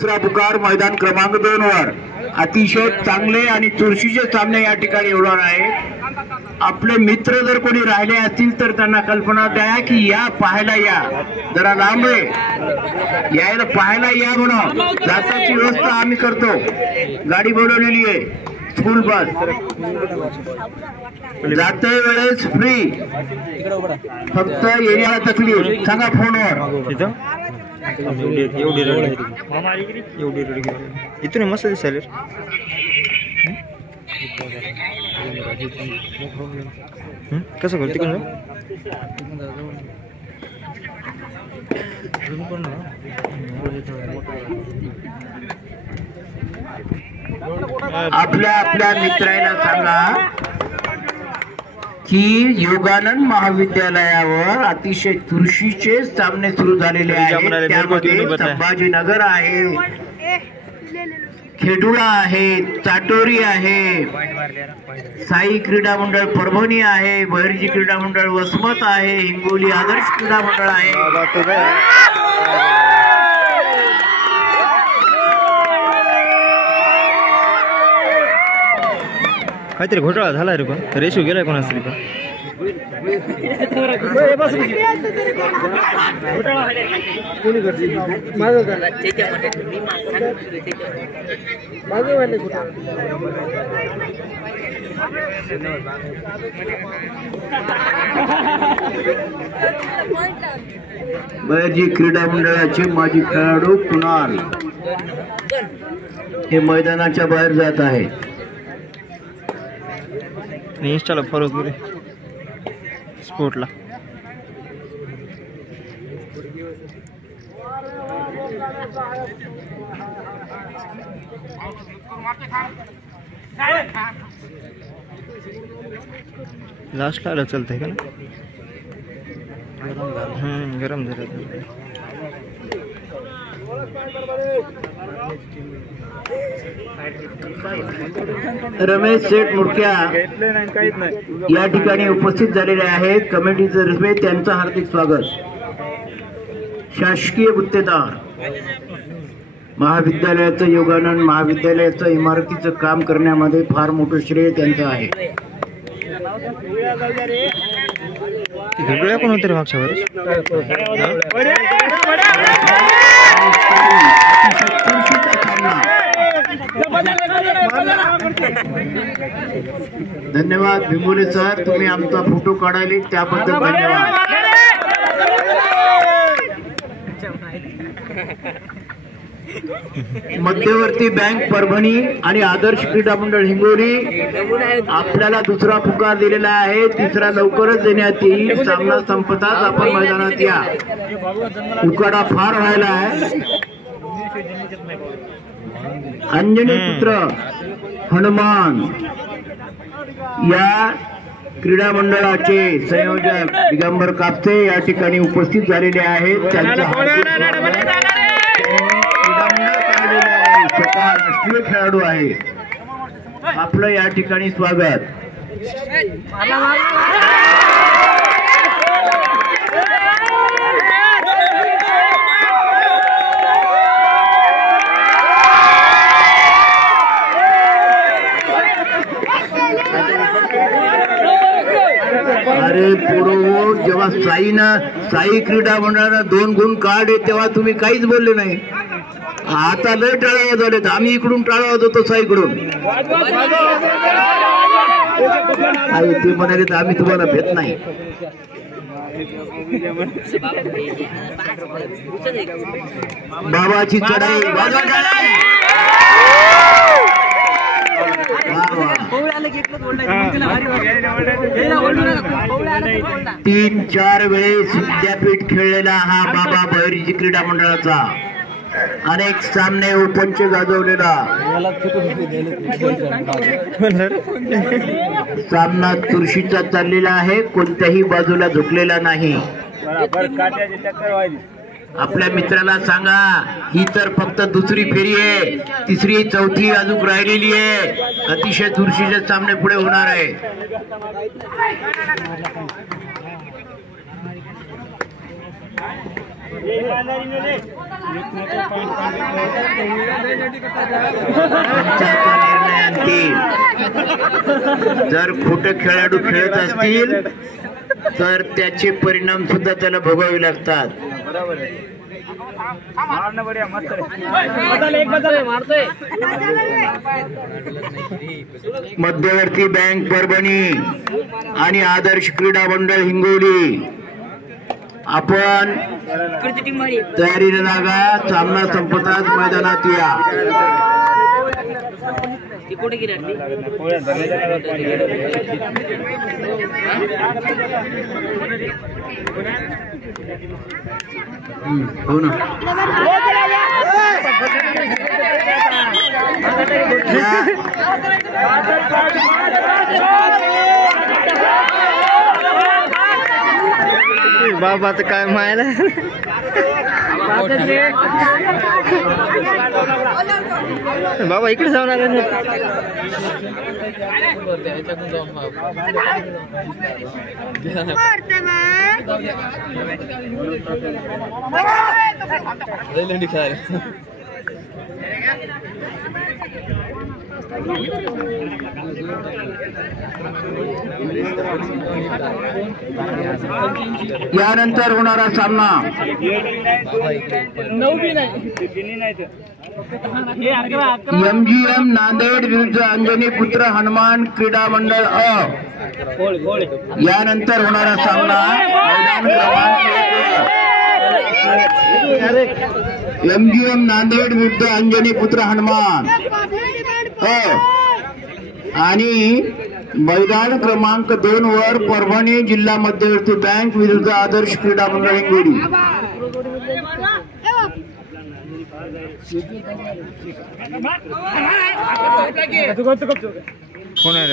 दुसरा पुकार मैदान क्रमांक 2 वर अतिशय चांगले आणि चुरशीचे सामने या ठिकाणी होणार आहेत। आपले मित्र जर कोणी राहिले असतील तर त्यांना कल्पना द्या की या पाहायला या, जरा लांब यायला पाहायला या म्हणून जाताची व्यवस्था आम्ही करतो। गाडी बोलवलेली आहे, स्कूल बस जाते वेळेस फ्री, फक्त येण्याला तकलीफ सांगा फोनवर। इथून मस्त दिसेल कसं करते तिकडून आपल्या आपल्या मित्रांना सांगा की योगानंद महाविद्यालयावर अतिशय चुरशीचे सामने सुरू झालेले आहेत। त्यामध्ये संभाजीनगर आहे, खेडुळा आहे, चाटोरी आहे, साई क्रीडा मंडळ परभणी आहे, बहिर्जी क्रीडा मंडळ वसमत आहे, हिंगोली आदर्श क्रीडा मंडळ आहे। काहीतरी घोटाळा झाला रे, पण रेशो गेलाय कोणाच तरी पण बहिर्जी क्रीडा मंडळाचे माजी खेळाडू कुणाल हे मैदानाच्या बाहेर जात आहेत। इंस्टाला फॉलो करू स्पोर्टला। लास्टला आला चलतंय का ना, गरम झालं। रमेश शेठ मुरक्या या ठिकाणी उपस्थित झालेले आहेत। कमिटीचे तर्फे त्यांचं हार्दिक स्वागत। शासकीय गुत्तेदार महाविद्यालयाचं, योगानंद महाविद्यालयाचं इमारतीचं काम करण्यामध्ये फार मोठं श्रेय त्यांचं आहे। कोण होते मागच्या वर्षी धन्यवाद भिंगोले सर, तुम्ही आमचा फोटो काढायले त्याबद्दल धन्यवाद। मध्यवर्ती बँक परभणी आणि आदर्श क्रीडा मंडळ हिंगोली आपल्याला दुसरा पुकार दिलेला आहे, तिसरा लवकरच देण्यात येईल। सामना संपताच आपण मैदानात या। उकाडा फार व्हायला आहे। अंजनी पुत्र हनुमान या क्रीडा मंडळाचे संयोजक दिगंबर कापसे या ठिकाणी उपस्थित झालेले आहेत। स्वतः राष्ट्रीय खेळाडू आहे, आपलं या ठिकाणी स्वागत। अरे पोरो, जेव्हा साई क्रीडा मंडळानं 2 गुण काढले तेव्हा तुम्ही काहीच बोलले नाही। आता लय टाळावा झालेत, आम्ही इकडून टाळावा होतो साईकडून। ते म्हणाले तर आम्ही तुम्हाला भेट नाही। बाबाची चढाई 3-4 वेळेस विद्यापीठ खेळलेला हा बाबा बहिर्जी क्रीडा मंडळाचा, अनेक सामने ओपनचे गाजवलेला। सामना चुरशीचा चाललेला आहे, कोणत्याही बाजूला झुकलेला नाही। आपल्या मित्राला सांगा ही तर फक्त दुसरी फेरी आहे, तिसरी चौथी अजून राहिलेली आहे। अतिशय चुरशीचे सामने पुढे होणार आहे। पंचाचा निर्णय अंतिम. जर खोटे खेळाडू खेळत असतील तर त्याचे परिणाम सुद्धा त्याला भोगावे लागतात. मध्यवर्ती बँक परभणी आणि आदर्श क्रीडा मंडळ हिंगोली आपण तयारीने लागा. सामना संपताच मैदानात या. हो ना. बाबा तर काय मायला बाबा इकडे जाऊन आले ना. यानंतर होणारा सामना MGM नांदेड विरुद्ध अंजनी पुत्र हनुमान क्रीडा मंडळ अ. यानंतर होणारा सामना मैदान क्रमांक MGM नांदेड विरुद्ध अंजनी पुत्र हनुमान अ आणि मैदान क्रमांक 2 वर परभणी जिल्हा मध्यवर्ती बँक विरुद्ध आदर्श क्रीडा मंडळ हिंगोली. कोण आहे